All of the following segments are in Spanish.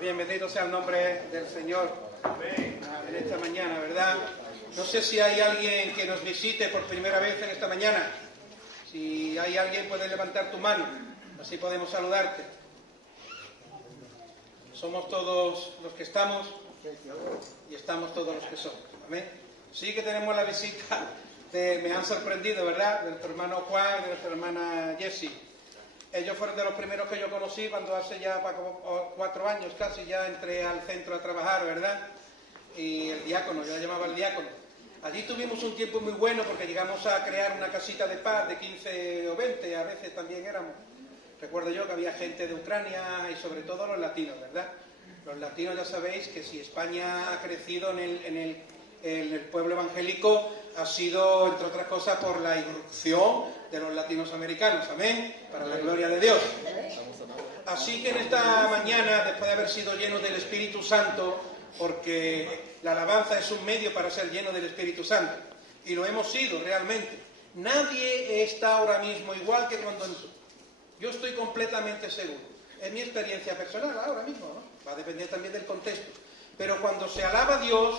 Bien, bendito sea el nombre del Señor en esta mañana, ¿verdad? No sé si hay alguien que nos visite por primera vez en esta mañana. Si hay alguien, puedes levantar tu mano, así podemos saludarte. Somos todos los que estamos y estamos todos los que somos. Amén. Sí que tenemos la visita me han sorprendido, ¿verdad? De nuestro hermano Juan y de nuestra hermana Jessie. Ellos fueron de los primeros que yo conocí cuando hace ya 4 años casi ya entré al centro a trabajar, ¿verdad? Y el diácono, yo la llamaba el diácono. Allí tuvimos un tiempo muy bueno porque llegamos a crear una casita de paz de 15 o 20, a veces también éramos. Recuerdo yo que había gente de Ucrania y sobre todo los latinos, ¿verdad? Los latinos ya sabéis que si España ha crecido en el pueblo evangélico ha sido, entre otras cosas, por la irrupción de los latinos americanos, amén, para la gloria de Dios. Así que en esta mañana, después de haber sido llenos del Espíritu Santo, porque la alabanza es un medio para ser lleno del Espíritu Santo, y lo hemos sido realmente. Nadie está ahora mismo igual que cuando entró. Yo estoy completamente seguro. Es mi experiencia personal ahora mismo, ¿no? Va a depender también del contexto. Pero cuando se alaba a Dios,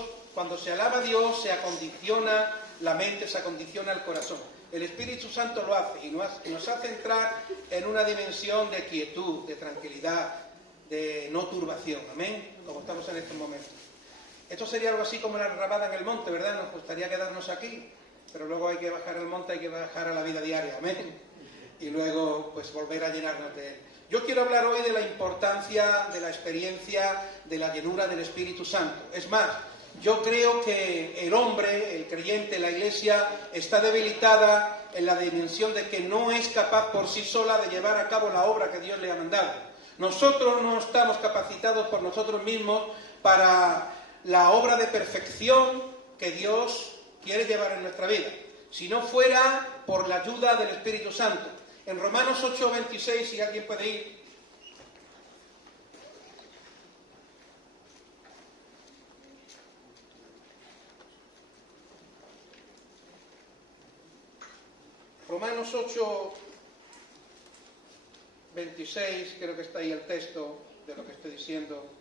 se acondiciona la mente, se acondiciona el corazón. El Espíritu Santo lo hace y nos hace entrar en una dimensión de quietud, de tranquilidad, de no turbación. Amén. Como estamos en estos momentos. Esto sería algo así como la rabada en el monte, ¿verdad? Nos gustaría quedarnos aquí, pero luego hay que bajar al monte, hay que bajar a la vida diaria. Amén. Y luego pues volver a llenarnos de él. Yo quiero hablar hoy de la importancia de la experiencia de la llenura del Espíritu Santo. Es más, yo creo que el hombre, el creyente, la iglesia, está debilitada en la dimensión de que no es capaz por sí sola de llevar a cabo la obra que Dios le ha mandado. Nosotros no estamos capacitados por nosotros mismos para la obra de perfección que Dios quiere llevar en nuestra vida, si no fuera por la ayuda del Espíritu Santo. En Romanos 8:26, si alguien puede ir. Romanos 8:26, creo que está ahí el texto de lo que estoy diciendo.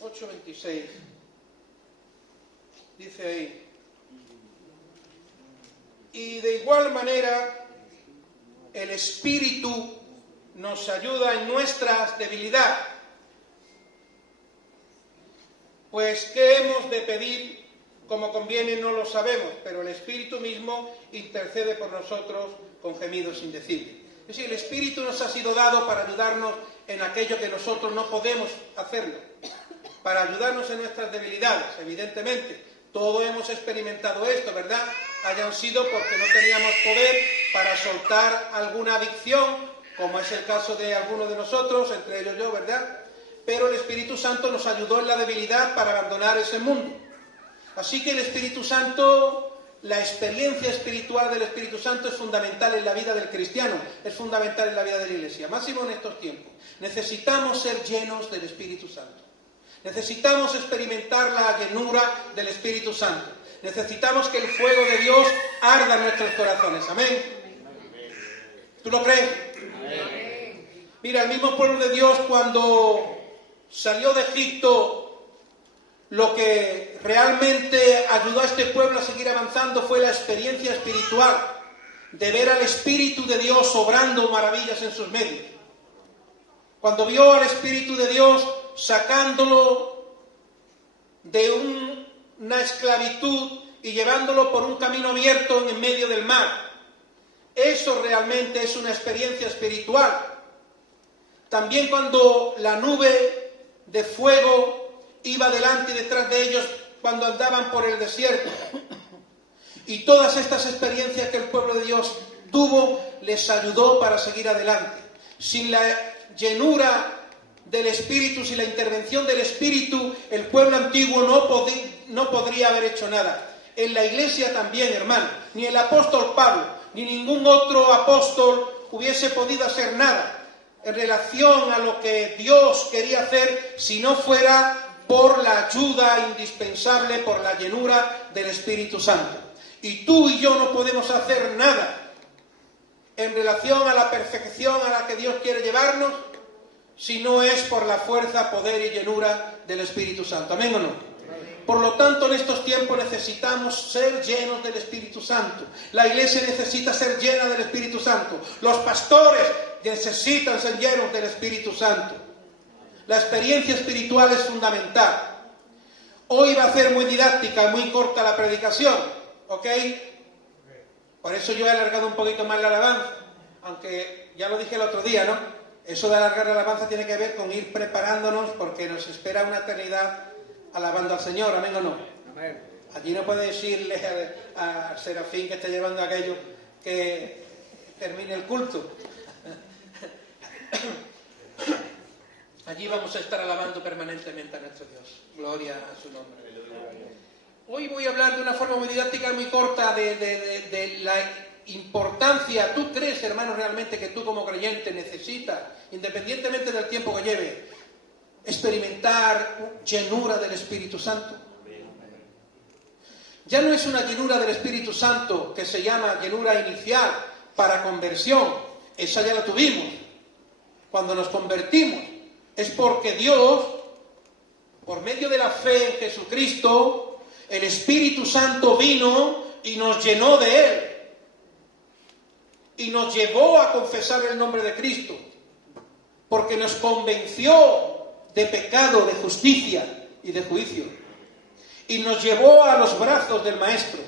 ...8:26... dice ahí: y de igual manera el Espíritu nos ayuda en nuestras debilidades. Pues ¿qué hemos de pedir como conviene? No lo sabemos, pero el Espíritu mismo intercede por nosotros con gemidos indecibles. Es decir, el Espíritu nos ha sido dado para ayudarnos en aquello que nosotros no podemos hacerlo, para ayudarnos en nuestras debilidades, evidentemente. Todos hemos experimentado esto, ¿verdad? Hayan sido porque no teníamos poder para soltar alguna adicción, como es el caso de algunos de nosotros, entre ellos yo, ¿verdad? Pero el Espíritu Santo nos ayudó en la debilidad para abandonar ese mundo. Así que el Espíritu Santo, la experiencia espiritual del Espíritu Santo es fundamental en la vida del cristiano, es fundamental en la vida de la Iglesia, máximo en estos tiempos. Necesitamos ser llenos del Espíritu Santo. Necesitamos experimentar la llenura del Espíritu Santo. Necesitamos que el fuego de Dios arda en nuestros corazones. Amén. ¿Tú lo crees? Amén. Mira, el mismo pueblo de Dios cuando salió de Egipto, lo que realmente ayudó a este pueblo a seguir avanzando fue la experiencia espiritual de ver al Espíritu de Dios obrando maravillas en sus medios. Cuando vio al Espíritu de Dios sacándolo de una esclavitud y llevándolo por un camino abierto en medio del mar. Eso realmente es una experiencia espiritual. También cuando la nube de fuego iba delante y detrás de ellos cuando andaban por el desierto. Y todas estas experiencias que el pueblo de Dios tuvo les ayudó para seguir adelante. Sin la llenura del Espíritu, sin la intervención del Espíritu, el pueblo antiguo no podría haber hecho nada. En la Iglesia también, hermano, ni el apóstol Pablo, ni ningún otro apóstol hubiese podido hacer nada en relación a lo que Dios quería hacer si no fuera por la ayuda indispensable, por la llenura del Espíritu Santo. Y tú y yo no podemos hacer nada en relación a la perfección a la que Dios quiere llevarnos si no es por la fuerza, poder y llenura del Espíritu Santo. ¿Amén o no? Por lo tanto, en estos tiempos necesitamos ser llenos del Espíritu Santo. La iglesia necesita ser llena del Espíritu Santo. Los pastores necesitan ser llenos del Espíritu Santo. La experiencia espiritual es fundamental. Hoy va a ser muy didáctica, muy corta la predicación, ¿ok? Por eso yo he alargado un poquito más la alabanza, aunque ya lo dije el otro día, ¿no? Eso de alargar la alabanza tiene que ver con ir preparándonos porque nos espera una eternidad alabando al Señor, ¿amén o no? Amén. Allí no puede decirle a Serafín que está llevando aquello que termine el culto. Allí vamos a estar alabando permanentemente a nuestro Dios. Gloria a su nombre. Hoy voy a hablar de una forma muy didáctica, muy corta, de la importancia. ¿Tú crees, hermano, realmente que tú como creyente necesitas, independientemente del tiempo que lleve, experimentar llenura del Espíritu Santo? Ya no es una llenura del Espíritu Santo que se llama llenura inicial para conversión. Esa ya la tuvimos cuando nos convertimos. Es porque Dios, por medio de la fe en Jesucristo, el Espíritu Santo vino y nos llenó de Él. Y nos llevó a confesar el nombre de Cristo. Porque nos convenció de pecado, de justicia y de juicio. Y nos llevó a los brazos del Maestro.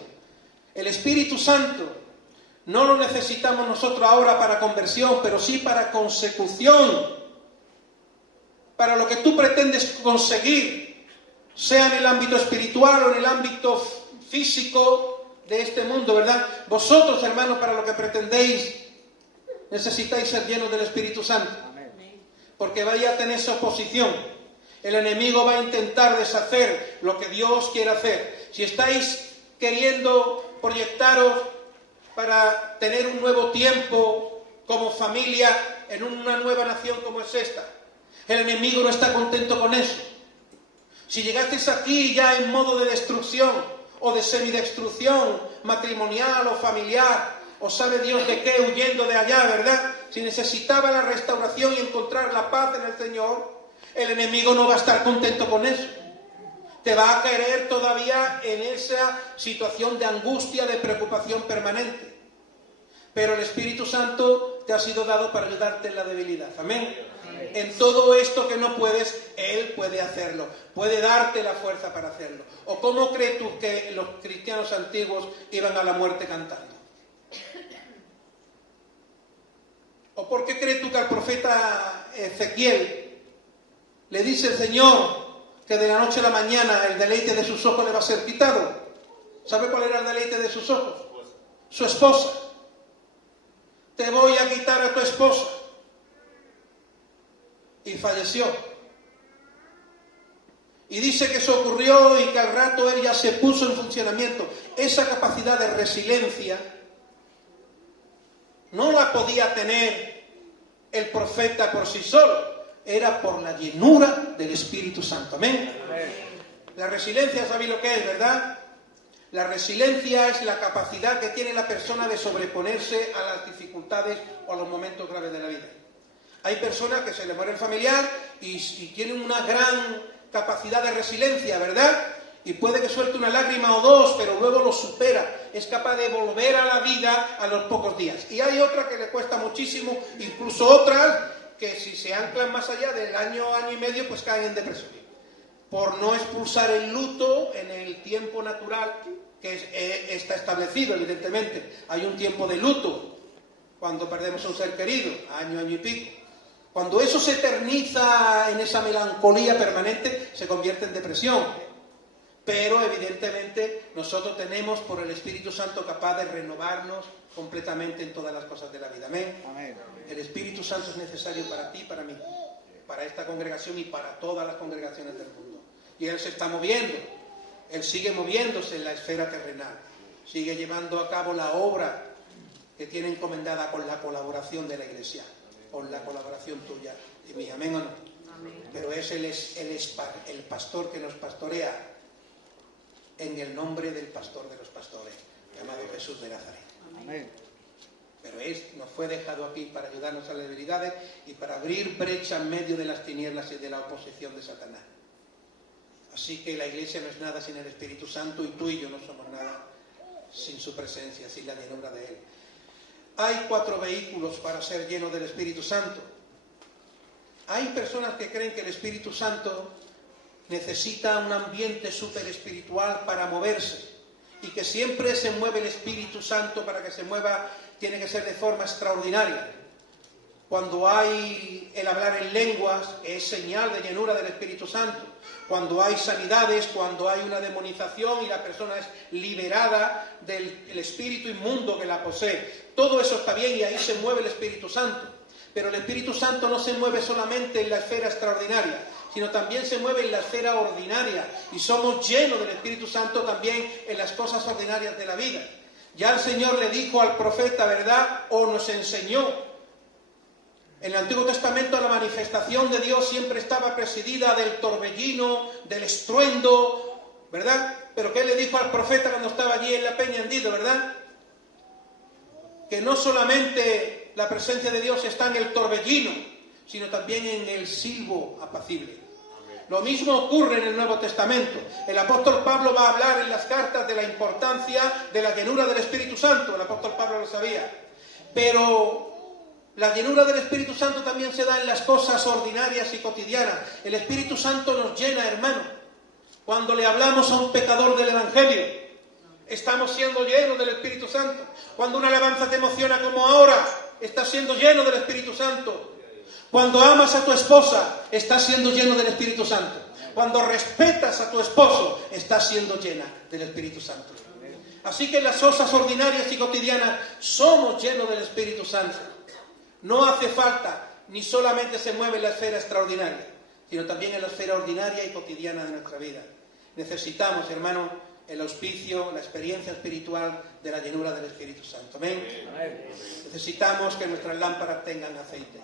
El Espíritu Santo no lo necesitamos nosotros ahora para conversión, pero sí para consecución. Para lo que tú pretendes conseguir, sea en el ámbito espiritual o en el ámbito físico de este mundo, ¿verdad? Vosotros, hermanos, para lo que pretendéis, necesitáis ser llenos del Espíritu Santo. Porque vaya a tener esa oposición. El enemigo va a intentar deshacer lo que Dios quiere hacer. Si estáis queriendo proyectaros para tener un nuevo tiempo como familia en una nueva nación como es esta, el enemigo no está contento con eso. Si llegasteis aquí ya en modo de destrucción o de semidestrucción matrimonial o familiar, o sabe Dios de qué, huyendo de allá, ¿verdad? Si necesitaba la restauración y encontrar la paz en el Señor, el enemigo no va a estar contento con eso. Te va a querer todavía en esa situación de angustia, de preocupación permanente. Pero el Espíritu Santo te ha sido dado para ayudarte en la debilidad. Amén. En todo esto que no puedes, Él puede hacerlo. Puede darte la fuerza para hacerlo. ¿O cómo crees tú que los cristianos antiguos iban a la muerte cantando? ¿O por qué crees tú que al profeta Ezequiel le dice el Señor que de la noche a la mañana el deleite de sus ojos le va a ser quitado? ¿Sabe cuál era el deleite de sus ojos? Su esposa. Te voy a quitar a tu esposa. Y falleció. Y dice que eso ocurrió y que al rato él ya se puso en funcionamiento. Esa capacidad de resiliencia no la podía tener el profeta por sí solo. Era por la llenura del Espíritu Santo. Amén. La resiliencia, ¿sabéis lo que es, verdad? La resiliencia es la capacidad que tiene la persona de sobreponerse a las dificultades o a los momentos graves de la vida. Hay personas que se le muere el familiar y tienen una gran capacidad de resiliencia, ¿verdad? Y puede que suelte una lágrima o dos, pero luego lo supera. Es capaz de volver a la vida a los pocos días. Y hay otra que le cuesta muchísimo, incluso otras que si se anclan más allá del año y medio, pues caen en depresión. Por no expulsar el luto en el tiempo natural que está establecido, evidentemente. Hay un tiempo de luto cuando perdemos a un ser querido, año y pico. Cuando eso se eterniza en esa melancolía permanente, se convierte en depresión. Pero evidentemente nosotros tenemos por el Espíritu Santo capaz de renovarnos completamente en todas las cosas de la vida. Amén. Amén. El Espíritu Santo es necesario para ti y para mí, para esta congregación y para todas las congregaciones del mundo. Y Él se está moviendo, Él sigue moviéndose en la esfera terrenal, sigue llevando a cabo la obra que tiene encomendada con la colaboración de la Iglesia, con la colaboración tuya y mía. ¿Amén o no? Amén. Pero es el pastor que nos pastorea en el nombre del pastor de los pastores. llamado Jesús de Nazaret. Amén. Pero Él nos fue dejado aquí para ayudarnos a las debilidades y para abrir brecha en medio de las tinieblas y de la oposición de Satanás. Así que la Iglesia no es nada sin el Espíritu Santo, y tú y yo no somos nada sin su presencia, sin la llenura de Él. Hay 4 vehículos para ser lleno del Espíritu Santo. Hay personas que creen que el Espíritu Santo necesita un ambiente súper espiritual para moverse, y que siempre se mueve el Espíritu Santo. Para que se mueva tiene que ser de forma extraordinaria. Cuando hay el hablar en lenguas, es señal de llenura del Espíritu Santo. Cuando hay sanidades, cuando hay una demonización y la persona es liberada del espíritu inmundo que la posee. Todo eso está bien y ahí se mueve el Espíritu Santo. Pero el Espíritu Santo no se mueve solamente en la esfera extraordinaria, sino también se mueve en la esfera ordinaria. Y somos llenos del Espíritu Santo también en las cosas ordinarias de la vida. Ya el Señor le dijo al profeta, ¿verdad? O nos enseñó. En el Antiguo Testamento la manifestación de Dios siempre estaba presidida del torbellino, del estruendo, ¿verdad? Pero ¿qué le dijo al profeta cuando estaba allí en la peña hendido, verdad? Que no solamente la presencia de Dios está en el torbellino, sino también en el silbo apacible. Lo mismo ocurre en el Nuevo Testamento. El apóstol Pablo va a hablar en las cartas de la importancia de la llenura del Espíritu Santo. El apóstol Pablo lo sabía. Pero la llenura del Espíritu Santo también se da en las cosas ordinarias y cotidianas. El Espíritu Santo nos llena, hermano. Cuando le hablamos a un pecador del Evangelio, estamos siendo llenos del Espíritu Santo. Cuando una alabanza te emociona como ahora, estás siendo lleno del Espíritu Santo. Cuando amas a tu esposa, estás siendo lleno del Espíritu Santo. Cuando respetas a tu esposo, estás siendo llena del Espíritu Santo. Así que en las cosas ordinarias y cotidianas somos llenos del Espíritu Santo. No hace falta, ni solamente se mueve en la esfera extraordinaria, sino también en la esfera ordinaria y cotidiana de nuestra vida. Necesitamos, hermano, el auspicio, la experiencia espiritual de la llenura del Espíritu Santo. ¿Amén? Necesitamos que nuestras lámparas tengan aceite.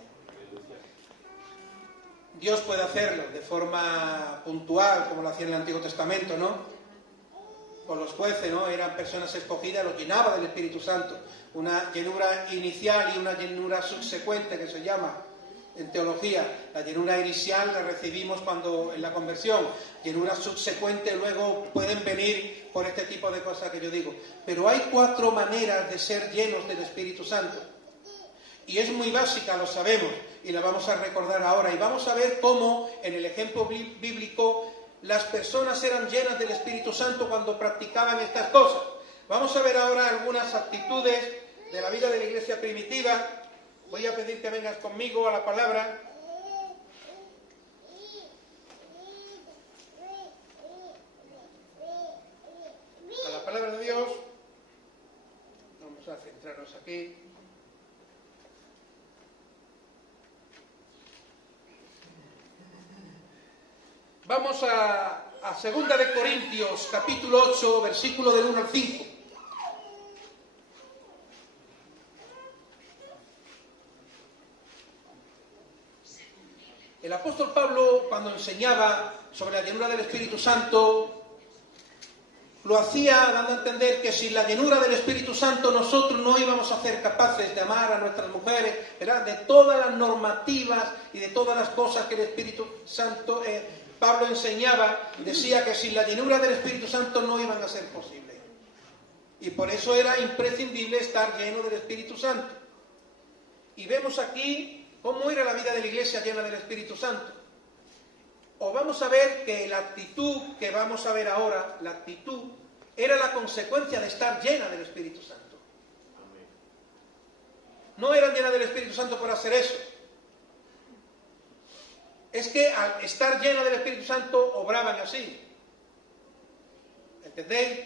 Dios puede hacerlo de forma puntual, como lo hacía en el Antiguo Testamento, ¿no? Con los jueces, ¿no? Eran personas escogidas, los llenaba del Espíritu Santo. Una llenura inicial y una llenura subsecuente, que se llama en teología. La llenura inicial la recibimos cuando en la conversión. Llenura subsecuente luego pueden venir por este tipo de cosas que yo digo. Pero hay 4 maneras de ser llenos del Espíritu Santo. Y es muy básica, lo sabemos, y la vamos a recordar ahora. Y vamos a ver cómo en el ejemplo bíblico las personas eran llenas del Espíritu Santo cuando practicaban estas cosas. Vamos a ver ahora algunas actitudes de la vida de la iglesia primitiva. Voy a pedir que vengas conmigo a la palabra. A la palabra de Dios. Vamos a centrarnos aquí. Vamos a 2 de Corintios, capítulo 8, versículo del 1 al 5. El apóstol Pablo, cuando enseñaba sobre la llenura del Espíritu Santo, lo hacía dando a entender que sin la llenura del Espíritu Santo nosotros no íbamos a ser capaces de amar a nuestras mujeres, ¿verdad? De todas las normativas y de todas las cosas que el Espíritu Santo Pablo enseñaba, decía que sin la llenura del Espíritu Santo no iban a ser posibles. Y por eso era imprescindible estar lleno del Espíritu Santo. Y vemos aquí cómo era la vida de la iglesia llena del Espíritu Santo. O vamos a ver que la actitud que vamos a ver ahora, la actitud, era la consecuencia de estar llena del Espíritu Santo. No eran llenas del Espíritu Santo por hacer eso. Es que al estar lleno del Espíritu Santo obraban así. ¿Entendéis?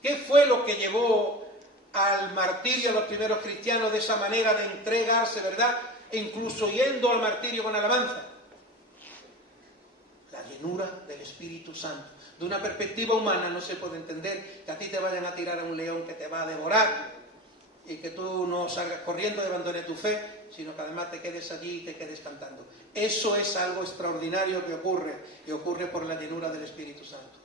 ¿Qué fue lo que llevó al martirio a los primeros cristianos de esa manera de entregarse, ¿verdad? E incluso yendo al martirio con alabanza. La llenura del Espíritu Santo. De una perspectiva humana no se puede entender que a ti te vayan a tirar a un león que te va a devorar y que tú no salgas corriendo y abandones tu fe, sino que además te quedes allí y te quedes cantando. Eso es algo extraordinario que ocurre por la llenura del Espíritu Santo.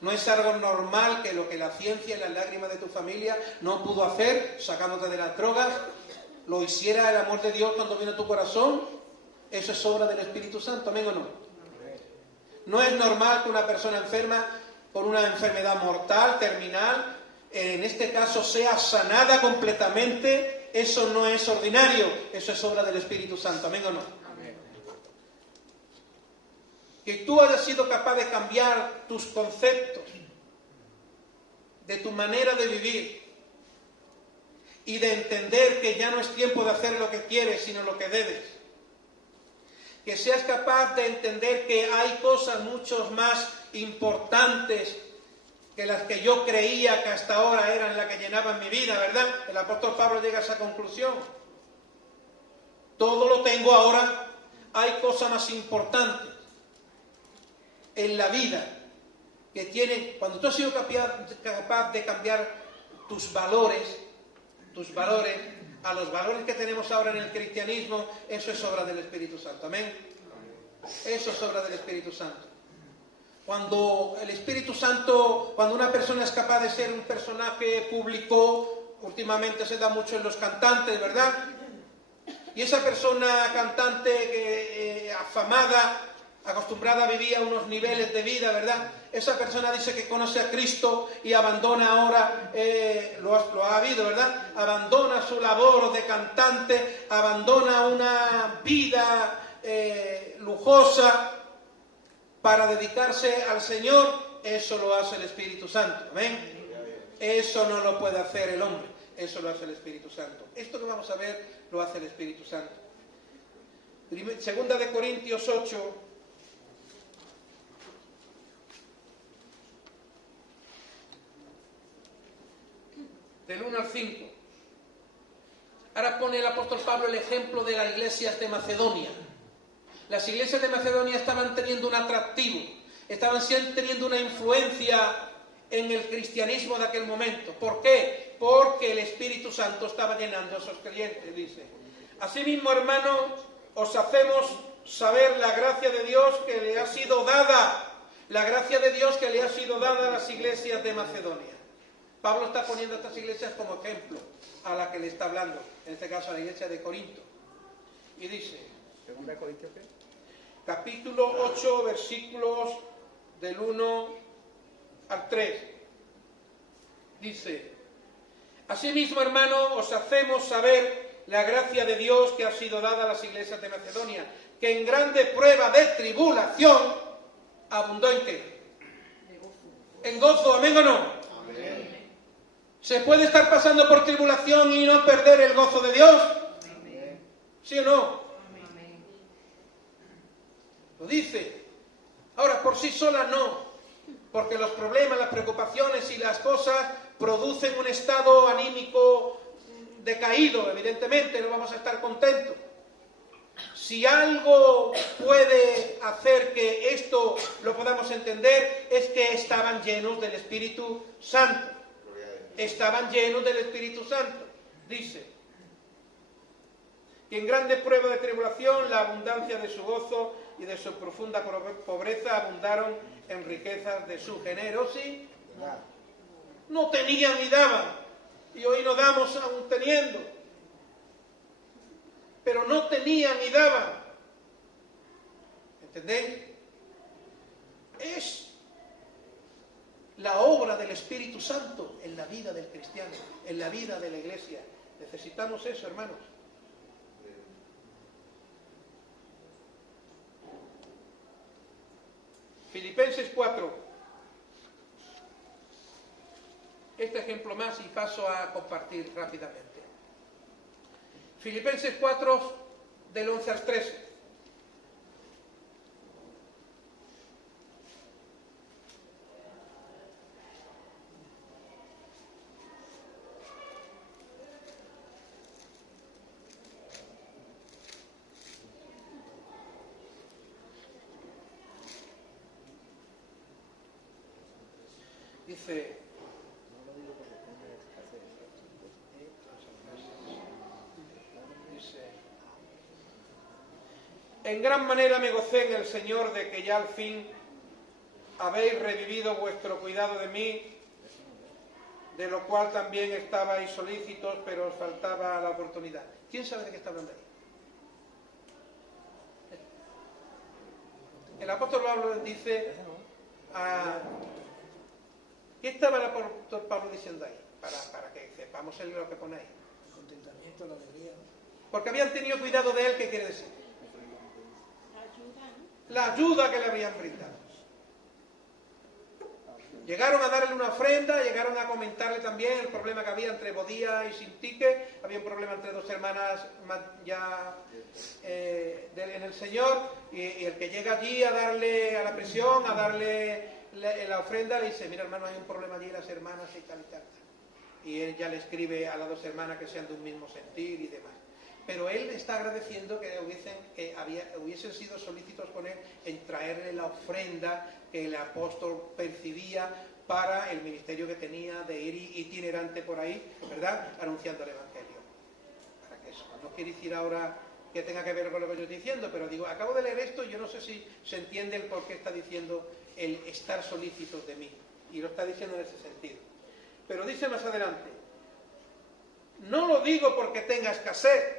No es algo normal que lo que la ciencia y las lágrimas de tu familia no pudo hacer, sacándote de las drogas, lo hiciera el amor de Dios cuando vino a tu corazón. Eso es obra del Espíritu Santo, ¿amén o no? No es normal que una persona enferma por una enfermedad mortal, terminal, en este caso sea sanada completamente. Eso no es ordinario, eso es obra del Espíritu Santo, ¿amén o no? Amén. Que tú hayas sido capaz de cambiar tus conceptos, de tu manera de vivir, y de entender que ya no es tiempo de hacer lo que quieres, sino lo que debes. Que seas capaz de entender que hay cosas mucho más importantes que las que yo creía que hasta ahora eran las que llenaban mi vida, ¿verdad? El apóstol Pablo llega a esa conclusión. Todo lo tengo ahora, hay cosas más importantes en la vida que tienen. Cuando tú has sido capaz de cambiar tus valores a los valores que tenemos ahora en el cristianismo, eso es obra del Espíritu Santo, amén. Eso es obra del Espíritu Santo. Cuando el Espíritu Santo, cuando una persona es capaz de ser un personaje público, últimamente se da mucho en los cantantes, ¿verdad? Y esa persona cantante afamada, acostumbrada a vivir a unos niveles de vida, ¿verdad? Esa persona dice que conoce a Cristo y abandona ahora, lo ha habido, ¿verdad? Abandona su labor de cantante, abandona una vida lujosa para dedicarse al Señor. Eso lo hace el Espíritu Santo, ¿amén? Eso no lo puede hacer el hombre, eso lo hace el Espíritu Santo. Esto que vamos a ver lo hace el Espíritu Santo. Segunda de Corintios 8, del 1 al 5. Ahora pone el apóstol Pablo el ejemplo de las iglesias de Macedonia. Las iglesias de Macedonia estaban teniendo un atractivo, estaban teniendo una influencia en el cristianismo de aquel momento. ¿Por qué? Porque el Espíritu Santo estaba llenando a esos creyentes, dice. Asimismo, hermanos, os hacemos saber la gracia de Dios que le ha sido dada, la gracia de Dios que le ha sido dada a las iglesias de Macedonia. Pablo está poniendo a estas iglesias como ejemplo a la que le está hablando, en este caso a la iglesia de Corinto. Y dice, ¿Segunda de Corintios qué? Capítulo 8, versículos del 1 al 3. Dice, asimismo, hermano, os hacemos saber la gracia de Dios que ha sido dada a las iglesias de Macedonia, que en grande prueba de tribulación abundó en ¿qué? En gozo, ¿amén o no? Amén. ¿Se puede estar pasando por tribulación y no perder el gozo de Dios? Amén. ¿Sí o no? Amén. Lo dice. Ahora, por sí sola no, porque los problemas, las preocupaciones y las cosas producen un estado anímico decaído, evidentemente, no vamos a estar contentos. Si algo puede hacer que esto lo podamos entender, es que estaban llenos del Espíritu Santo. Estaban llenos del Espíritu Santo. Dice, que en grande prueba de tribulación, la abundancia de su gozo y de su profunda pobreza abundaron en riquezas de su generosidad. No tenían y daban, y hoy no damos aún teniendo. Pero no tenían y daban. ¿Entendéis? Es la obra del Espíritu Santo en la vida del cristiano, en la vida de la iglesia. Necesitamos eso, hermanos. Filipenses 4. Este ejemplo más y paso a compartir rápidamente. Filipenses 4, del 11 al 13. Dice, en gran manera me gocé en el Señor de que ya al fin habéis revivido vuestro cuidado de mí, de lo cual también estabais solícitos, pero os faltaba la oportunidad. ¿Quién sabe de qué está hablando ahí? El apóstol Pablo dice, ¿qué estaba el apóstol Pablo diciendo ahí? Para que sepamos lo que pone ahí. El contentamiento, la alegría, ¿no? Porque habían tenido cuidado de él, ¿qué quiere decir? La ayuda que le habían brindado. Llegaron a darle una ofrenda, llegaron a comentarle también el problema que había entre Bodía y Sintique. Había un problema entre dos hermanas ya en el Señor, y el que llega allí a darle a la prisión, a darle la ofrenda, le dice, mira hermano, hay un problema allí, las hermanas y tal y tal. Y él ya le escribe a las dos hermanas que sean de un mismo sentir y demás. Pero él está agradeciendo que hubiesen sido solícitos con él en traerle la ofrenda que el apóstol percibía para el ministerio que tenía de ir itinerante por ahí, ¿verdad?, anunciando el Evangelio. Para que eso, no quiere decir ahora que tenga que ver con lo que yo estoy diciendo, pero digo, acabo de leer esto y yo no sé si se entiende el por qué está diciendo el estar solícitos de mí. Y lo está diciendo en ese sentido. Pero dice más adelante, no lo digo porque tenga escasez.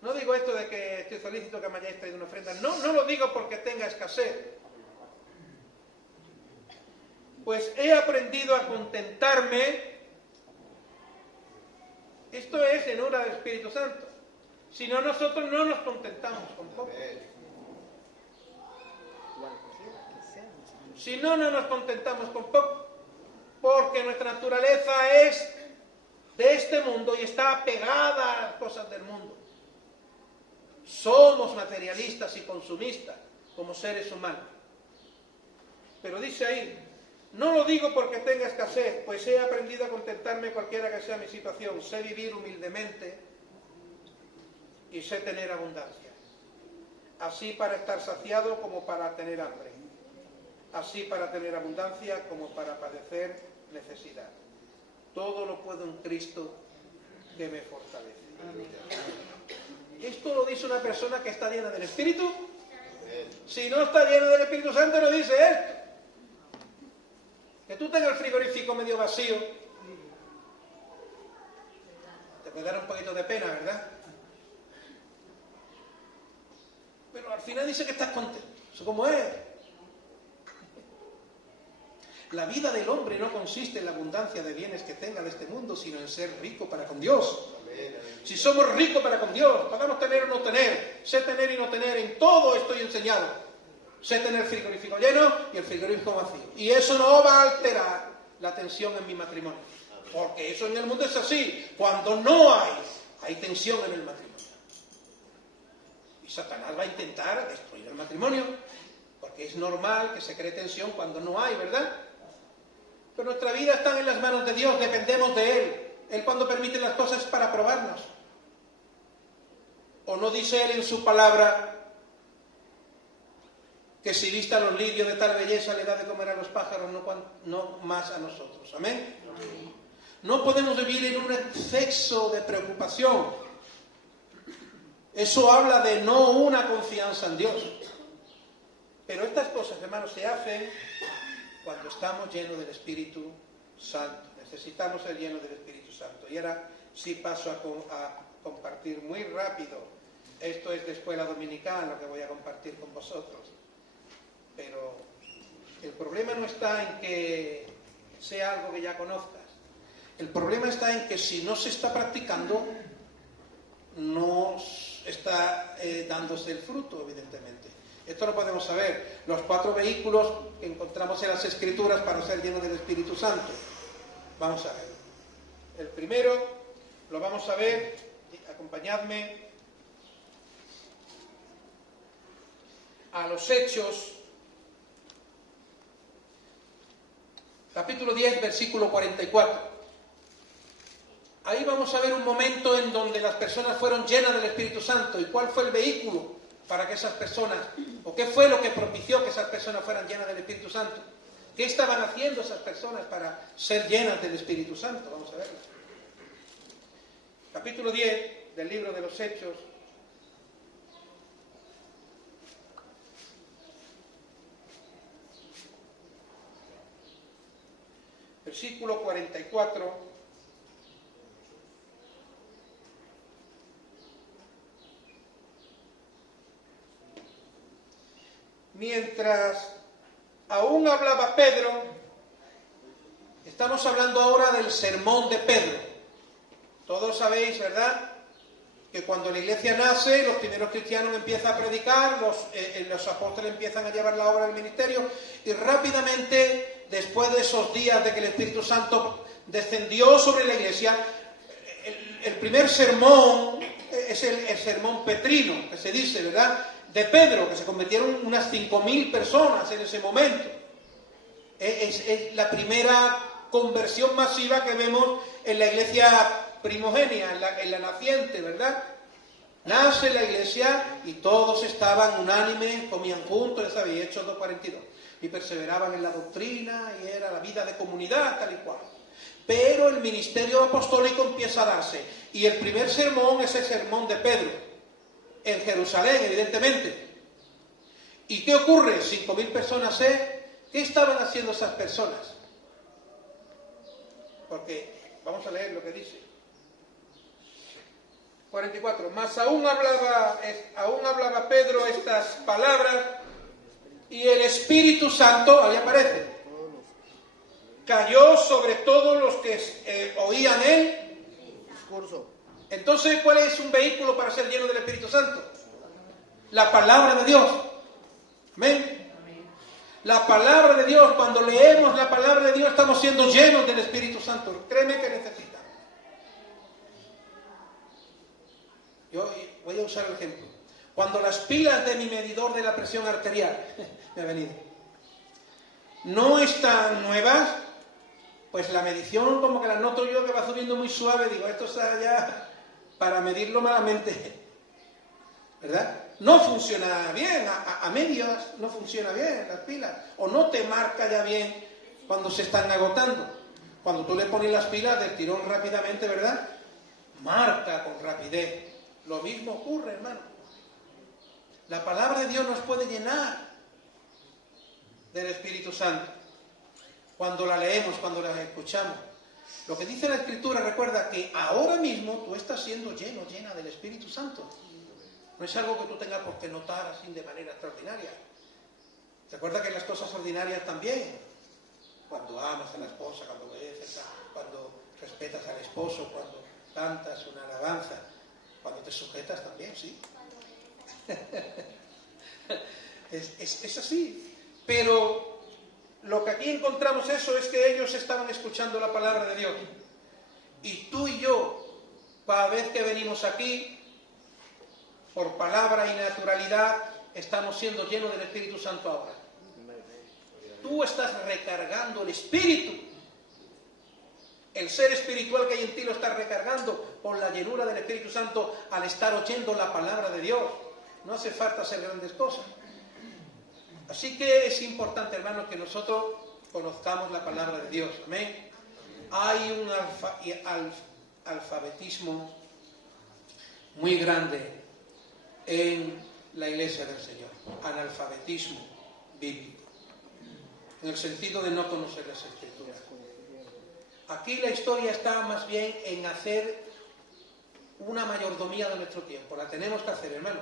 No digo esto de que estoy solícito que me hayáis traído una ofrenda. No lo digo porque tenga escasez. Pues he aprendido a contentarme. Esto es en obra del Espíritu Santo. Si no, nosotros no nos contentamos con poco. Si no, no nos contentamos con poco. Porque nuestra naturaleza es de este mundo y está pegada a las cosas del mundo. Somos materialistas y consumistas como seres humanos. Pero dice ahí, no lo digo porque tenga escasez, pues he aprendido a contentarme cualquiera que sea mi situación. Sé vivir humildemente y sé tener abundancia. Así para estar saciado como para tener hambre. Así para tener abundancia como para padecer necesidad. Todo lo puedo en Cristo que me fortalece. Esto lo dice una persona que está llena del Espíritu. Si no está llena del Espíritu Santo, no dice esto. Que tú tengas el frigorífico medio vacío, te puede dar un poquito de pena, ¿verdad? Pero al final dice que estás contento. Eso como es. La vida del hombre no consiste en la abundancia de bienes que tenga de este mundo, sino en ser rico para con Dios. Si somos ricos para con Dios, podemos tener o no tener, sé tener y no tener, en todo estoy enseñado. Sé tener el frigorífico lleno y el frigorífico vacío. Y eso no va a alterar la tensión en mi matrimonio. Porque eso en el mundo es así. Cuando no hay tensión en el matrimonio. Y Satanás va a intentar destruir el matrimonio. Porque es normal que se cree tensión cuando no hay, ¿verdad? Pero nuestra vida está en las manos de Dios, dependemos de Él. Él cuando permite las cosas es para probarnos. ¿O no dice Él en su palabra que si vista los lirios de tal belleza le da de comer a los pájaros, no más a nosotros? ¿Amén? No podemos vivir en un exceso de preocupación. Eso habla de no una confianza en Dios. Pero estas cosas, hermanos, se hacen cuando estamos llenos del Espíritu Santo. Necesitamos ser llenos del Espíritu Santo. Y ahora sí paso a compartir muy rápido. Esto es de escuela dominical lo que voy a compartir con vosotros. Pero el problema no está en que sea algo que ya conozcas. El problema está en que si no se está practicando, no está dándose el fruto, evidentemente. Esto lo podemos saber. Los 4 vehículos que encontramos en las Escrituras para ser llenos del Espíritu Santo. Vamos a ver. El primero lo vamos a ver, acompañadme a los Hechos, capítulo 10, versículo 44. Ahí vamos a ver un momento en donde las personas fueron llenas del Espíritu Santo. ¿Y cuál fue el vehículo para que esas personas, o qué fue lo que propició que esas personas fueran llenas del Espíritu Santo? ¿Qué estaban haciendo esas personas para ser llenas del Espíritu Santo? Vamos a verlo. Capítulo 10 del libro de los Hechos. versículo 44. Mientras aún hablaba Pedro, estamos hablando ahora del sermón de Pedro. Todos sabéis, ¿verdad?, que cuando la iglesia nace, los primeros cristianos empiezan a predicar, los apóstoles empiezan a llevar la obra del ministerio, y rápidamente, después de esos días de que el Espíritu Santo descendió sobre la iglesia, el primer sermón es el sermón petrino, que se dice, ¿verdad?, de Pedro, que se convirtieron unas 5.000 personas en ese momento. Es la primera conversión masiva que vemos en la iglesia primogénea, en la naciente, ¿verdad? Nace la iglesia y todos estaban unánimes, comían juntos, ya sabéis, Hechos 2:42, y perseveraban en la doctrina, y era la vida de comunidad, tal y cual. Pero el ministerio apostólico empieza a darse, y el primer sermón es el sermón de Pedro, en Jerusalén, evidentemente. ¿Y qué ocurre? 5.000 personas, ¿qué estaban haciendo esas personas? Porque vamos a leer lo que dice. 44. Mas aún hablaba Pedro estas palabras, y el Espíritu Santo, ahí aparece, cayó sobre todos los que oían el discurso. Entonces, ¿cuál es un vehículo para ser lleno del Espíritu Santo? La palabra de Dios. Amén. La palabra de Dios, cuando leemos la palabra de Dios, estamos siendo llenos del Espíritu Santo. Créeme que necesitamos. Yo voy a usar el ejemplo. Cuando las pilas de mi medidor de la presión arterial, me ha venido, no están nuevas, pues la medición como que la noto yo que va subiendo muy suave, digo, esto está ya para medirlo malamente, ¿verdad? No funciona bien, a medias no funciona bien las pilas, o no te marca ya bien cuando se están agotando. Cuando tú le pones las pilas del tirón rápidamente, ¿verdad?, marca con rapidez. Lo mismo ocurre, hermano. La palabra de Dios nos puede llenar del Espíritu Santo cuando la leemos, cuando la escuchamos. Lo que dice la Escritura, recuerda que ahora mismo tú estás siendo lleno, llena del Espíritu Santo. No es algo que tú tengas por qué notar así de manera extraordinaria. Recuerda que las cosas ordinarias también, cuando amas a la esposa, cuando obedeces, cuando respetas al esposo, cuando cantas una alabanza, cuando te sujetas también, sí. Es así. Pero lo que aquí encontramos es que ellos estaban escuchando la palabra de Dios. Y tú y yo, cada vez que venimos aquí, por palabra y naturalidad, estamos siendo llenos del Espíritu Santo ahora. Tú estás recargando el Espíritu. El ser espiritual que hay en ti lo estás recargando por la llenura del Espíritu Santo al estar oyendo la palabra de Dios. No hace falta hacer grandes cosas. Así que es importante, hermanos, que nosotros conozcamos la palabra de Dios. Amén. Hay un alfabetismo muy grande en la iglesia del Señor. Analfabetismo bíblico. En el sentido de no conocer las Escrituras. Aquí la historia está más bien en hacer una mayordomía de nuestro tiempo. La tenemos que hacer, hermano.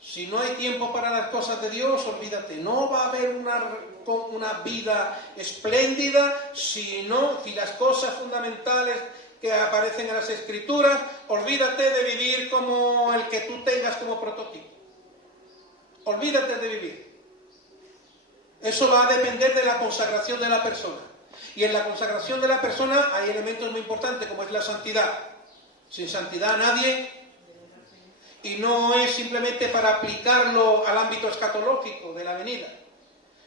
Si no hay tiempo para las cosas de Dios, olvídate. No va a haber una vida espléndida si las cosas fundamentales que aparecen en las Escrituras, olvídate de vivir como el que tú tengas como prototipo. Olvídate de vivir. Eso va a depender de la consagración de la persona. Y en la consagración de la persona hay elementos muy importantes, como es la santidad. Sin santidad nadie, y no es simplemente para aplicarlo al ámbito escatológico de la venida,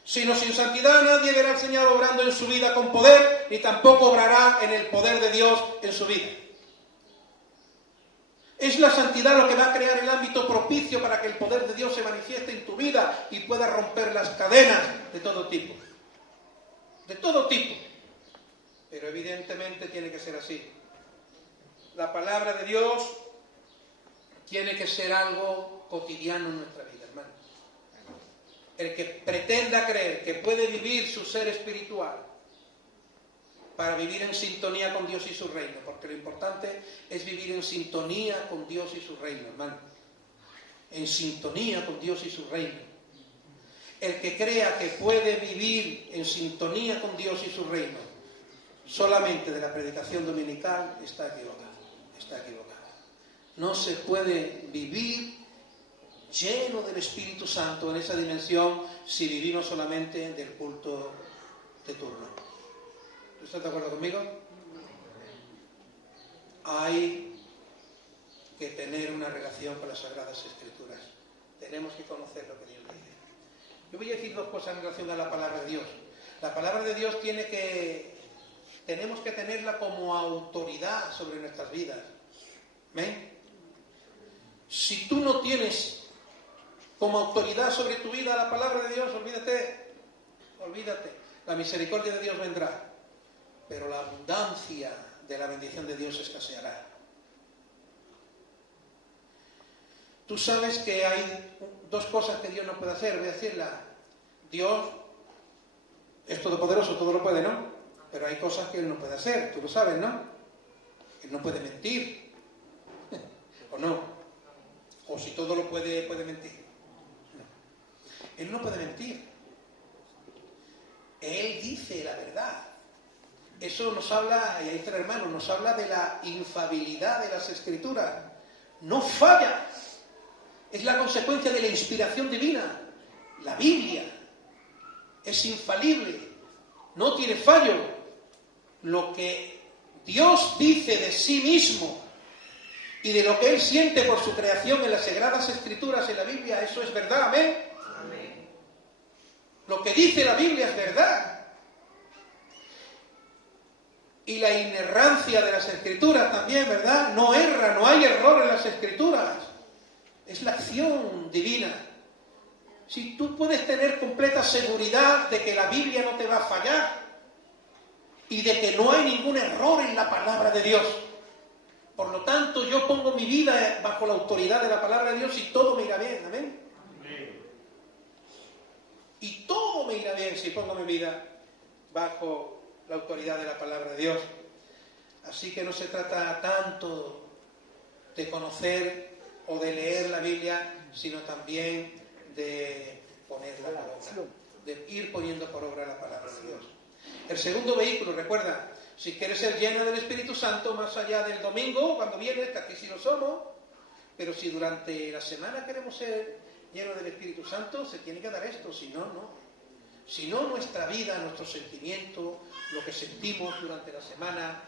sino sin santidad nadie verá al Señor obrando en su vida con poder, ni tampoco obrará en el poder de Dios en su vida. Es la santidad lo que va a crear el ámbito propicio para que el poder de Dios se manifieste en tu vida y pueda romper las cadenas de todo tipo. De todo tipo. Pero evidentemente tiene que ser así. La palabra de Dios tiene que ser algo cotidiano en nuestra vida, hermano. El que pretenda creer que puede vivir su ser espiritual para vivir en sintonía con Dios y su reino, porque lo importante es vivir en sintonía con Dios y su reino, hermano. En sintonía con Dios y su reino. El que crea que puede vivir en sintonía con Dios y su reino solamente de la predicación dominical está equivocado, está equivocado. No se puede vivir lleno del Espíritu Santo en esa dimensión si vivimos solamente del culto de turno. ¿Estás de acuerdo conmigo? Hay que tener una relación con las Sagradas Escrituras. Tenemos que conocer lo que Dios dice. Yo voy a decir dos cosas en relación a la palabra de Dios. La palabra de Dios tenemos que tenerla como autoridad sobre nuestras vidas. ¿Ven? Si tú no tienes como autoridad sobre tu vida la palabra de Dios, olvídate. La misericordia de Dios vendrá, pero la abundancia de la bendición de Dios escaseará. Tú sabes que hay dos cosas que Dios no puede hacer, voy a decirla. Dios es todopoderoso, todo lo puede, ¿no? Pero hay cosas que Él no puede hacer, tú lo sabes, ¿no? Él no puede mentir, ¿o no? O si todo lo puede mentir. No. Él no puede mentir. Él dice la verdad. Eso nos habla, y ahí está el hermano, nos habla de la infalibilidad de las Escrituras. No falla. Es la consecuencia de la inspiración divina. La Biblia es infalible, no tiene fallo. Lo que Dios dice de sí mismo y de lo que Él siente por su creación en las Sagradas Escrituras, en la Biblia, eso es verdad, ¿amén? Amén. Lo que dice la Biblia es verdad. Y la inerrancia de las Escrituras también, ¿verdad? No erra, no hay error en las Escrituras. Es la acción divina. Si tú puedes tener completa seguridad de que la Biblia no te va a fallar y de que no hay ningún error en la palabra de Dios. Por lo tanto, yo pongo mi vida bajo la autoridad de la palabra de Dios y todo me irá bien, ¿amén? Y todo me irá bien si pongo mi vida bajo la autoridad de la palabra de Dios. Así que no se trata tanto de conocer o de leer la Biblia, sino también de ponerla por obra, de ir poniendo por obra la palabra de Dios. El segundo vehículo, recuerda, si quieres ser lleno del Espíritu Santo, más allá del domingo, cuando vienes, que aquí sí lo somos, pero si durante la semana queremos ser llenos del Espíritu Santo, se tiene que dar esto, si no, no. Si no, nuestra vida, nuestro sentimiento, lo que sentimos durante la semana,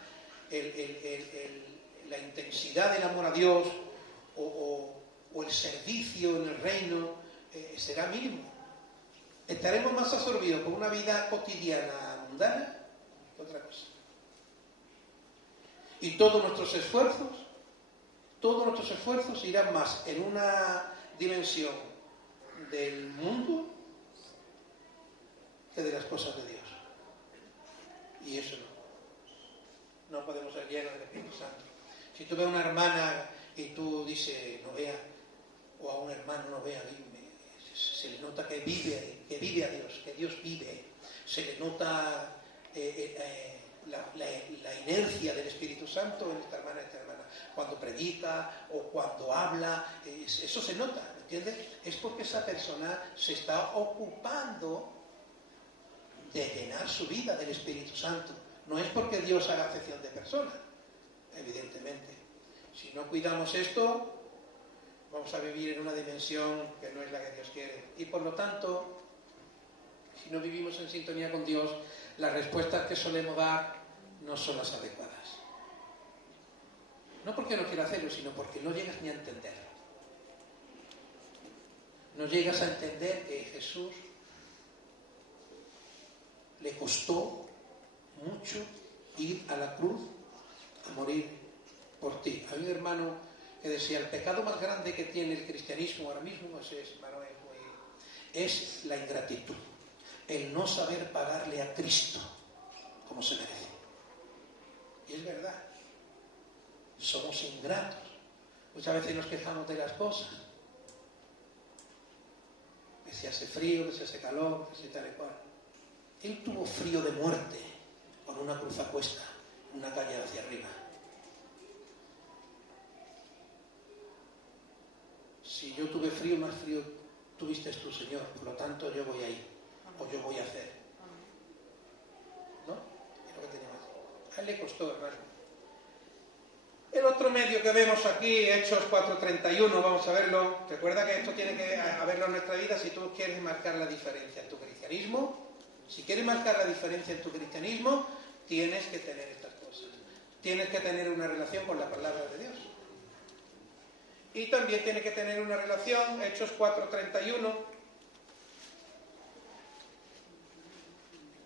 la intensidad del amor a Dios o el servicio en el reino será mínimo. Estaremos más absorbidos por una vida cotidiana mundana que otra cosa. Y todos nuestros esfuerzos irán más en una dimensión del mundo que de las cosas de Dios. Y eso no podemos ser llenos del Espíritu Santo. Si tú ves a una hermana y tú dices, no vea, o a un hermano, no vea, se le nota que vive a Dios, que Dios vive, se le nota la inercia del Espíritu Santo en esta hermana, cuando predica o cuando habla, eso se nota, ¿entiendes? Es porque esa persona se está ocupando de llenar su vida del Espíritu Santo. No es porque Dios haga acepción de personas, evidentemente. Si no cuidamos esto, vamos a vivir en una dimensión que no es la que Dios quiere. Y por lo tanto, si no vivimos en sintonía con Dios, las respuestas que solemos dar no son las adecuadas. No porque no quiera hacerlo, sino porque no llegas ni a entender. No llegas a entender que Jesús le costó mucho ir a la cruz a morir por ti. Hay un hermano que decía, el pecado más grande que tiene el cristianismo ahora mismo es la ingratitud, el no saber pagarle a Cristo como se merece. Y es verdad, somos ingratos. Muchas veces nos quejamos de las cosas, que si hace frío, que si hace calor, que si tal y cual. Él tuvo frío de muerte con una cruz a cuesta, una calle hacia arriba. Si yo tuve frío, más frío tuviste tú, Señor, por lo tanto yo voy a ir, o yo voy a hacer. ¿No? Es lo que tenía más. A él le costó, hermano. El otro medio que vemos aquí, Hechos 4:31, vamos a verlo. Recuerda que esto tiene que haberlo en nuestra vida si tú quieres marcar la diferencia en tu cristianismo. Si quieres marcar la diferencia en tu cristianismo, tienes que tener estas cosas. Tienes que tener una relación con la palabra de Dios. Y también tiene que tener una relación, Hechos 4:31.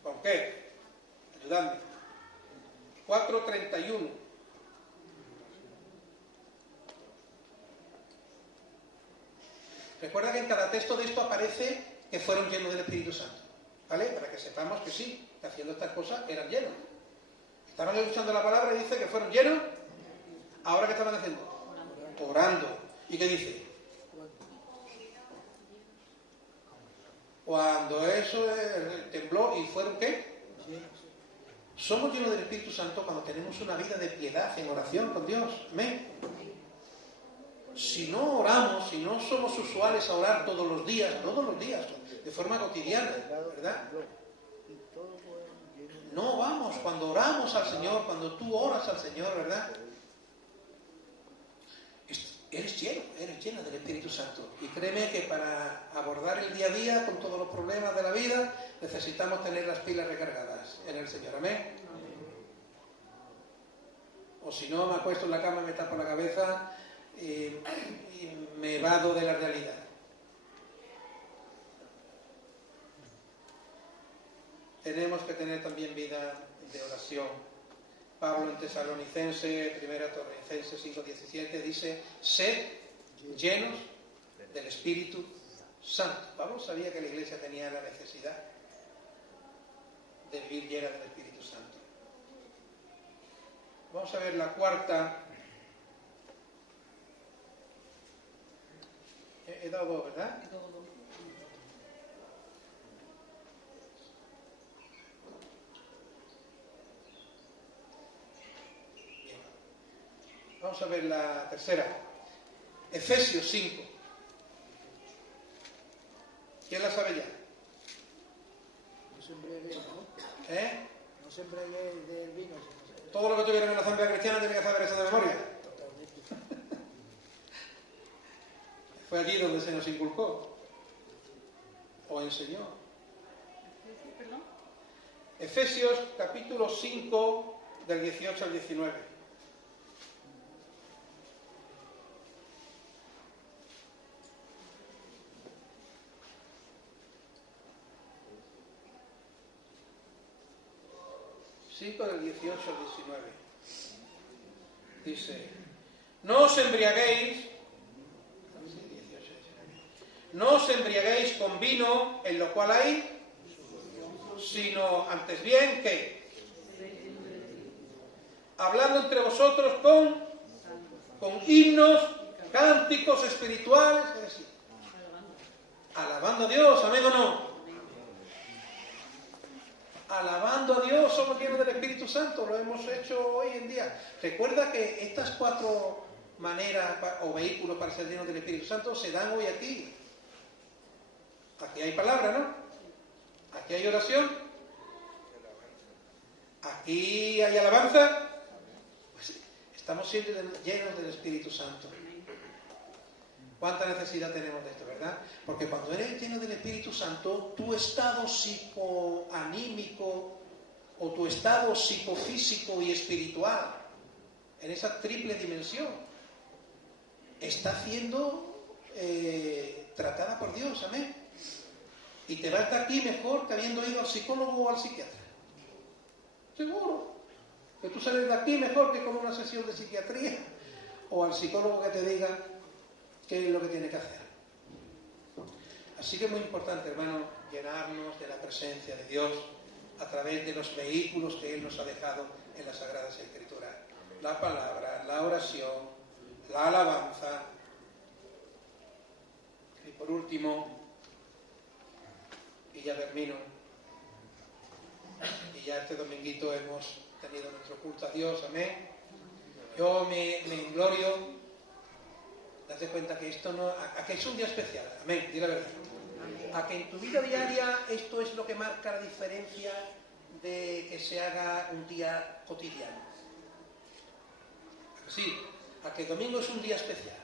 ¿Con qué? Ayudadme. 4:31. Recuerda que en cada texto de esto aparece que fueron llenos del Espíritu Santo. ¿Vale? Para que sepamos que sí, que haciendo estas cosas eran llenos. Estaban escuchando la palabra y dice que fueron llenos. ¿Ahora qué estaban haciendo? Orando. ¿Y qué dice? Cuando eso tembló y fueron ¿qué? Somos llenos del Espíritu Santo cuando tenemos una vida de piedad en oración con Dios. Amén. Si no oramos, si no somos usuales a orar todos los días, de forma cotidiana, ¿verdad? No vamos, cuando oramos al Señor, cuando tú oras al Señor, ¿verdad? Eres lleno del Espíritu Santo. Y créeme que para abordar el día a día con todos los problemas de la vida, necesitamos tener las pilas recargadas en el Señor. Amén. O si no, me acuesto en la cama, me tapo la cabeza y me evado de la realidad. Tenemos que tener también vida de oración. Pablo en Tesalonicenses, 1 Tesalonicenses 5:17 dice: sed llenos del Espíritu Santo. Pablo sabía que la iglesia tenía la necesidad de vivir llena del Espíritu Santo. Vamos a ver la cuarta. He dado dos, ¿verdad? Bien. Vamos a ver la tercera. Efesios 5. ¿Quién la sabe ya? No se embriague, ¿no? ¿Eh? No se embriague del vino. Todo lo que tuvieron en la asamblea cristiana tiene que saber eso de memoria. Totalmente. Fue allí donde se nos inculcó o enseñó. ¿Perdón? Efesios capítulo 5 del 18 al 19. Del 18 al 19. Dice: no os embriaguéis, no os embriaguéis con vino, en lo cual hay, sino antes bien que, hablando entre vosotros con himnos, cánticos espirituales, es decir, alabando a Dios, amén o no. Alabando a Dios, somos llenos del Espíritu Santo, lo hemos hecho hoy en día. Recuerda que estas cuatro maneras o vehículos para ser llenos del Espíritu Santo se dan hoy aquí. Aquí hay palabra, ¿no? Aquí hay oración. Aquí hay alabanza. Pues estamos siendo llenos del Espíritu Santo. ¿Cuánta necesidad tenemos de esto, verdad? Porque cuando eres lleno del Espíritu Santo, tu estado psicoanímico o tu estado psicofísico y espiritual, en esa triple dimensión, está siendo tratada por Dios, amén. Y te vas de aquí mejor que habiendo ido al psicólogo o al psiquiatra. Seguro. Que tú sales de aquí mejor que con una sesión de psiquiatría o al psicólogo que te diga qué es lo que tiene que hacer. Así que es muy importante, hermano, llenarnos de la presencia de Dios a través de los vehículos que Él nos ha dejado en las Sagradas Escrituras. La palabra, la oración, la alabanza. Y por último, y ya termino, Y ya este dominguito hemos tenido nuestro culto a Dios, amén. Yo me englorio, date cuenta que esto no, a que es un día especial, amén, di la verdad. A que en tu vida diaria esto es lo que marca la diferencia de que se haga un día cotidiano. Sí, a que el domingo es un día especial.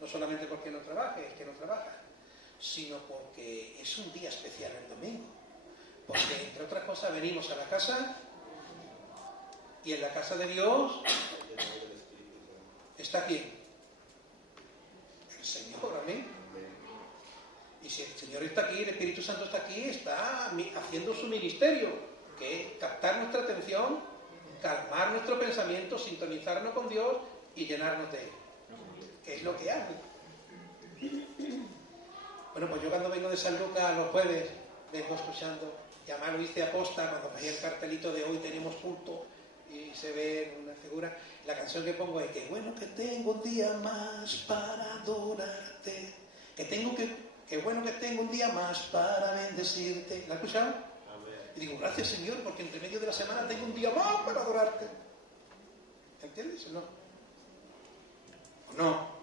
No solamente porque no trabaje, es que no trabaja, sino porque es un día especial el domingo. Porque, entre otras cosas, venimos a la casa y en la casa de Dios está ¿quién? El Señor, amén. Y si el Señor está aquí, el Espíritu Santo está aquí, está haciendo su ministerio, que es captar nuestra atención, calmar nuestro pensamiento, sintonizarnos con Dios y llenarnos de Él. Que es lo que hago. Bueno, pues yo cuando vengo de San Lucas los jueves, vengo escuchando, y además lo hice aposta, cuando veía el cartelito de hoy tenemos culto, y se ve una figura, la canción que pongo es qué bueno que tengo un día más para adorarte, qué bueno que tengo un día más para bendecirte. ¿La has escuchado? Y digo, gracias Señor, porque entre medio de la semana tengo un día más para adorarte. ¿Entiendes o no? ¿O no?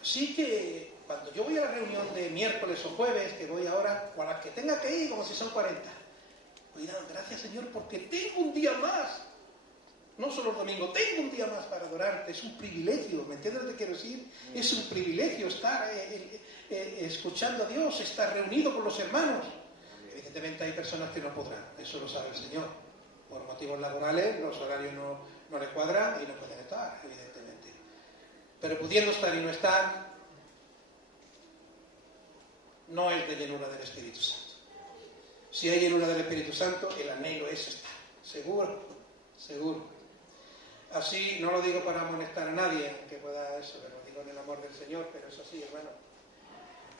Así que cuando yo voy a la reunión de miércoles o jueves, que voy ahora, o a las que tenga que ir, como si son 40, voy dando gracias Señor porque tengo un día más. No solo el domingo, tengo un día más para adorarte. Es un privilegio, ¿me entiendes lo que quiero decir? Es un privilegio estar escuchando a Dios, estar reunido con los hermanos. Evidentemente hay personas que no podrán, eso lo sabe el Señor. Por motivos laborales, los horarios no les cuadran y no pueden estar, evidentemente. Pero pudiendo estar y no estar, no es de llenura del Espíritu Santo. Si hay llenura del Espíritu Santo, el anhelo es estar. Seguro, seguro. Así, no lo digo para amonestar a nadie, aunque pueda eso, pero lo digo en el amor del Señor, pero es así, hermano.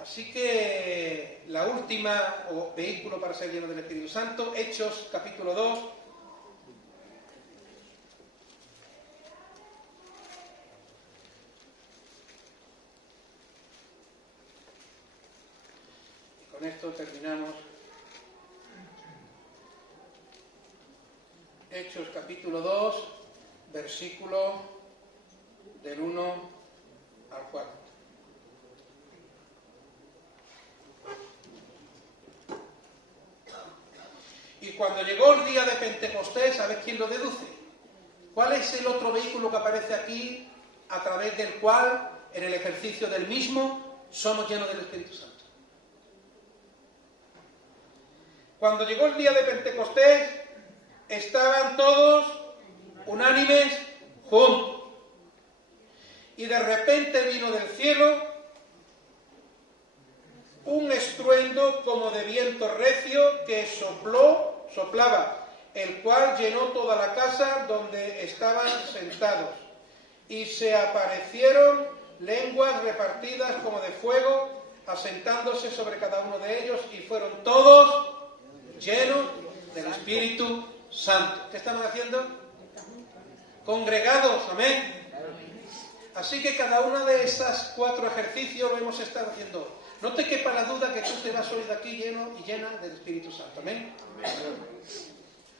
Así que la última, o vehículo para ser lleno del Espíritu Santo, Hechos, capítulo 2. Y con esto terminamos. Hechos, capítulo 2, versículo del 1 al 4. Y cuando llegó el día de Pentecostés, ¿sabes quién lo deduce? ¿Cuál es el otro vehículo que aparece aquí a través del cual, en el ejercicio del mismo, somos llenos del Espíritu Santo? Cuando llegó el día de Pentecostés, estaban todos unánimes juntos. Y de repente vino del cielo un estruendo como de viento recio que soplaba, el cual llenó toda la casa donde estaban sentados. Y se aparecieron lenguas repartidas como de fuego, asentándose sobre cada uno de ellos, y fueron todos llenos del Espíritu Santo. ¿Qué estaban haciendo? Congregados, amén. Así que cada uno de estos 4 ejercicios lo hemos estado haciendo. No te quepa la duda que tú te vas hoy de aquí lleno y llena del Espíritu Santo. Amén.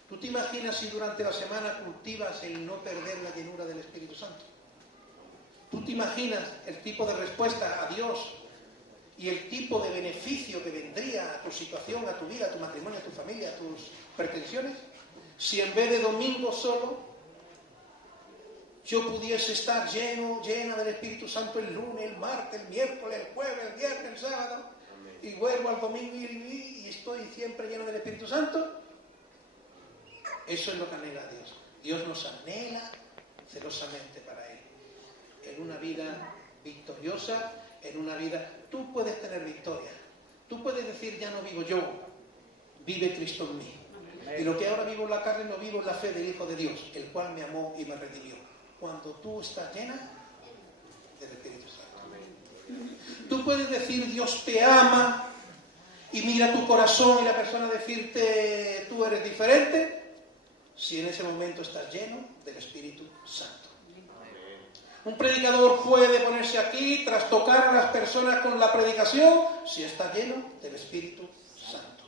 ¿Tú te imaginas si durante la semana cultivas el no perder la llenura del Espíritu Santo? ¿Tú te imaginas el tipo de respuesta a Dios y el tipo de beneficio que vendría a tu situación, a tu vida, a tu matrimonio, a tu familia, a tus pretensiones? Si en vez de domingo solo yo pudiese estar llena del Espíritu Santo el lunes, el martes, el miércoles, el jueves, el viernes, el sábado, y vuelvo al domingo y estoy siempre lleno del Espíritu Santo. Eso es lo que anhela Dios. Dios nos anhela celosamente para Él. En una vida victoriosa, en una vida... Tú puedes tener victoria. Tú puedes decir, ya no vivo yo, vive Cristo en mí. Y lo que ahora vivo en la carne, lo vivo en la fe del Hijo de Dios, el cual me amó y me redimió. Cuando tú estás llena del Espíritu Santo. Tú puedes decir, Dios te ama, y mira tu corazón y la persona decirte, tú eres diferente, si en ese momento estás lleno del Espíritu Santo. Un predicador puede ponerse aquí, trastocar a las personas con la predicación, si está lleno del Espíritu Santo.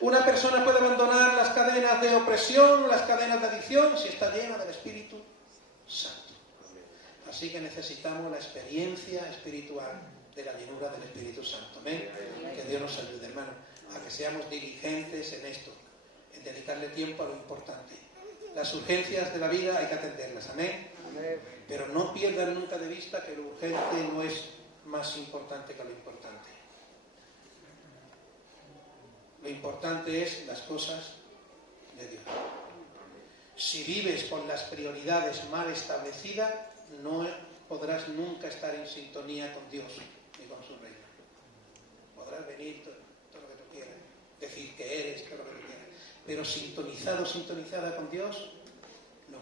Una persona puede abandonar las cadenas de opresión, las cadenas de adicción, si está llena del Espíritu Santo. Así que necesitamos la experiencia espiritual de la llenura del Espíritu Santo. Amén. Que Dios nos ayude, hermano, a que seamos diligentes en esto, en dedicarle tiempo a lo importante. Las urgencias de la vida hay que atenderlas, amén. Pero no pierdan nunca de vista que lo urgente no es más importante que lo importante. Lo importante es las cosas de Dios. Si vives con las prioridades mal establecidas, no podrás nunca estar en sintonía con Dios ni con su reino. Podrás venir todo lo que tú quieras, decir que eres todo lo que tú quieras, pero sintonizada con Dios, no.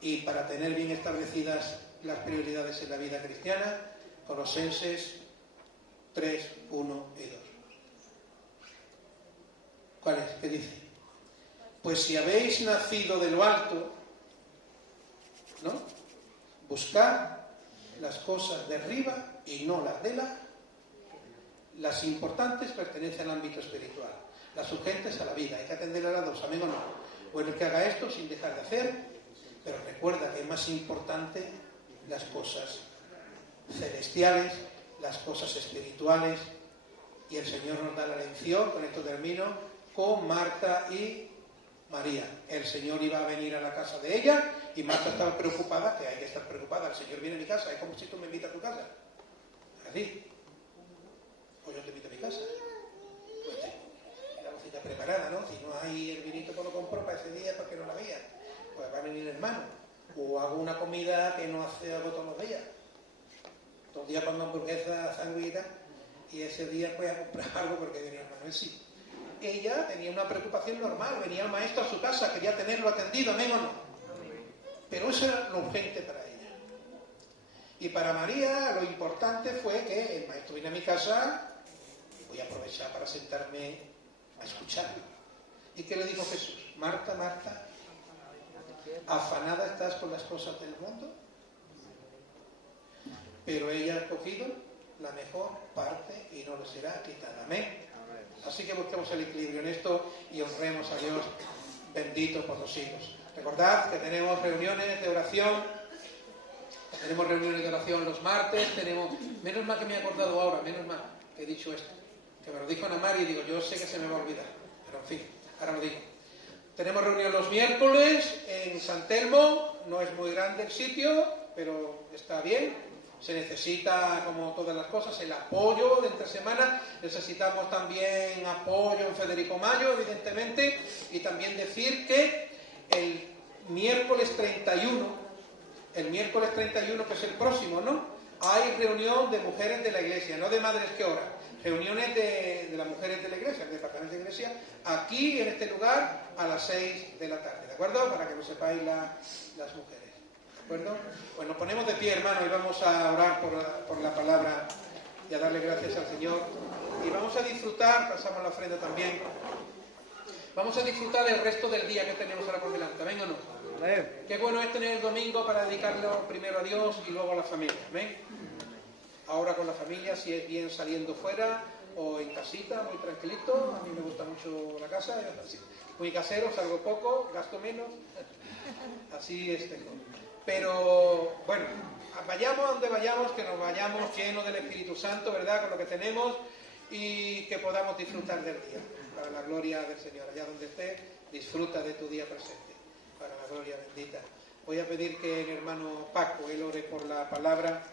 Y para tener bien establecidas las prioridades en la vida cristiana, Colosenses 3, 1 y 2. ¿Cuál es? ¿Qué dice? Pues si habéis nacido de lo alto, ¿no? Buscad las cosas de arriba y no las de las importantes pertenecen al ámbito espiritual, las urgentes a la vida, hay que atender a las dos, amén o no. Bueno, el que haga esto sin dejar de hacer, pero recuerda que es más importante las cosas celestiales, las cosas espirituales, y el Señor nos da la lección, con esto termino, con Marta y María. El Señor iba a venir a la casa de ella y Marta estaba preocupada, que hay que estar preocupada. El Señor viene a mi casa, es como si tú me invitas a tu casa. Así. O yo te invito a mi casa. Pues la cosita preparada, ¿no? Si no hay el vinito, pues lo compro para ese día porque no la había. Pues va a venir el hermano. O hago una comida que no hago todos los días. Todos los días pongo hamburguesa, sándwich y ese día pues a comprar algo porque venía el hermano. Él sí. Ella tenía una preocupación normal, venía el maestro a su casa, quería tenerlo atendido, amén o no. Pero eso era lo urgente para ella. Y para María lo importante fue que el maestro viene a mi casa, voy a aprovechar para sentarme a escucharlo. ¿Y qué le dijo Jesús? Marta, Marta, ¿afanada estás con las cosas del mundo? Pero ella ha escogido la mejor parte y no le será quitada, amén. Así que busquemos el equilibrio en esto y honremos a Dios bendito por los siglos. Recordad que tenemos reuniones de oración. Tenemos reuniones de oración los martes. Menos mal que me he acordado ahora, menos mal que he dicho esto. Que me lo dijo Ana María y digo, yo sé que se me va a olvidar. Pero en fin, ahora lo digo. Tenemos reunión los miércoles en San Telmo. No es muy grande el sitio, pero está bien. Se necesita, como todas las cosas, el apoyo de entre semana. Necesitamos también apoyo en Federico Mayo, evidentemente. Y también decir que el miércoles 31, que es el próximo, ¿no? Hay reunión de mujeres de la iglesia, no de madres que oran. Reuniones de las mujeres de la iglesia, del departamento de iglesia, aquí en este lugar a las 6 de la tarde, ¿de acuerdo? Para que lo sepáis las mujeres. ¿De acuerdo? Pues nos ponemos de pie, hermano, y vamos a orar por la palabra y a darle gracias al Señor. Y vamos a disfrutar, pasamos la ofrenda también, vamos a disfrutar del resto del día que tenemos ahora por delante, ¿amén o no? Amén. Qué bueno es tener el domingo para dedicarlo primero a Dios y luego a la familia, ¿amén? Ahora con la familia, si es bien saliendo fuera o en casita, muy tranquilito. A mí me gusta mucho la casa, muy casero, salgo poco, gasto menos, así es. Pero bueno, vayamos a donde vayamos, que nos vayamos llenos del Espíritu Santo, ¿verdad? Con lo que tenemos y que podamos disfrutar del día, para la gloria del Señor. Allá donde esté, disfruta de tu día presente, para la gloria bendita. Voy a pedir que el hermano Paco, él ore por la palabra